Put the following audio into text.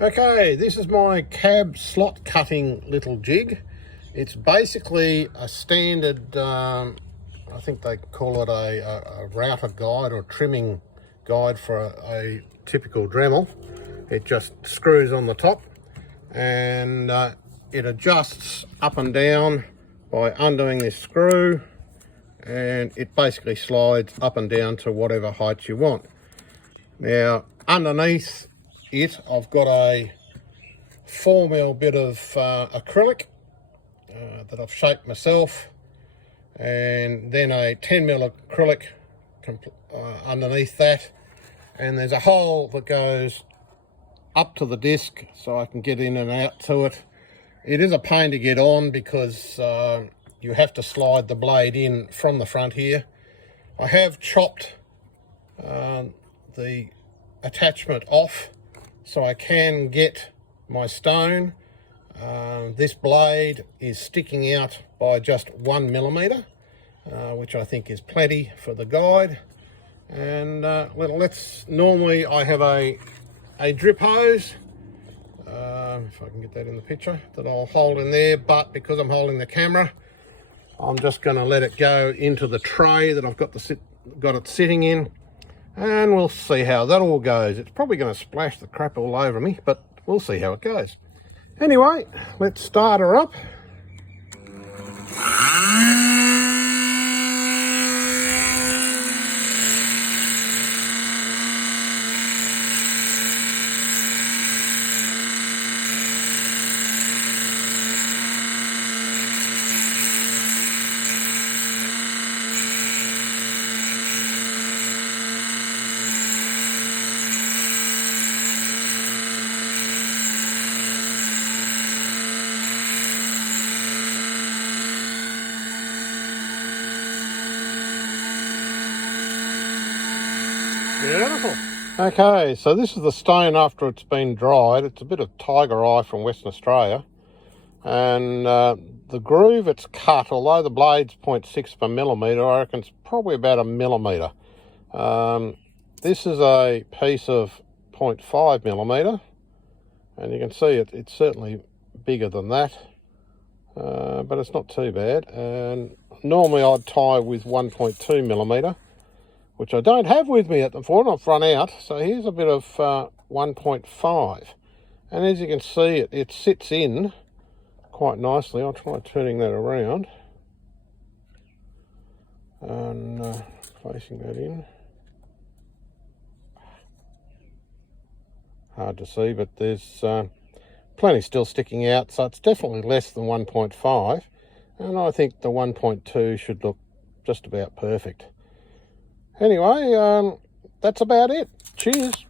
Okay, this is my cab slot cutting little jig. It's basically a standard, I think they call it a router guide or trimming guide for a typical Dremel. It just screws on the top and it adjusts up and down by undoing this screw, and it basically slides up and down to whatever height you want. Now underneath it I've got a 4mm bit of acrylic that I've shaped myself, and then a 10mm acrylic underneath that, and there's a hole that goes up to the disc so I can get in and out to it. It is a pain to get on because you have to slide the blade in from the front here. I have chopped the attachment off so I can get my stone. This blade is sticking out by just 1mm, which I think is plenty for the guide. And normally I have a drip hose, if I can get that in the picture, that I'll hold in there, but because I'm holding the camera, I'm just going to let it go into the tray that I've got it sitting in, and we'll see how that all goes. It's probably going to splash the crap all over me, but we'll see how it goes. Anyway, let's start her up. Beautiful. Okay, so this is the stone after it's been dried. It's a bit of tiger eye from Western Australia, and the groove it's cut, although the blade's 0.6mm, I reckon it's probably about 1mm. This is a piece of 0.5mm, and you can see it's certainly bigger than that, but it's not too bad. And normally I'd tie with 1.2mm, which I don't have with me at the moment. I've run out. So here's a bit of 1.5. And as you can see, it sits in quite nicely. I'll try turning that around and placing that in. Hard to see, but there's plenty still sticking out. So it's definitely less than 1.5. And I think the 1.2 should look just about perfect. Anyway, that's about it. Cheers.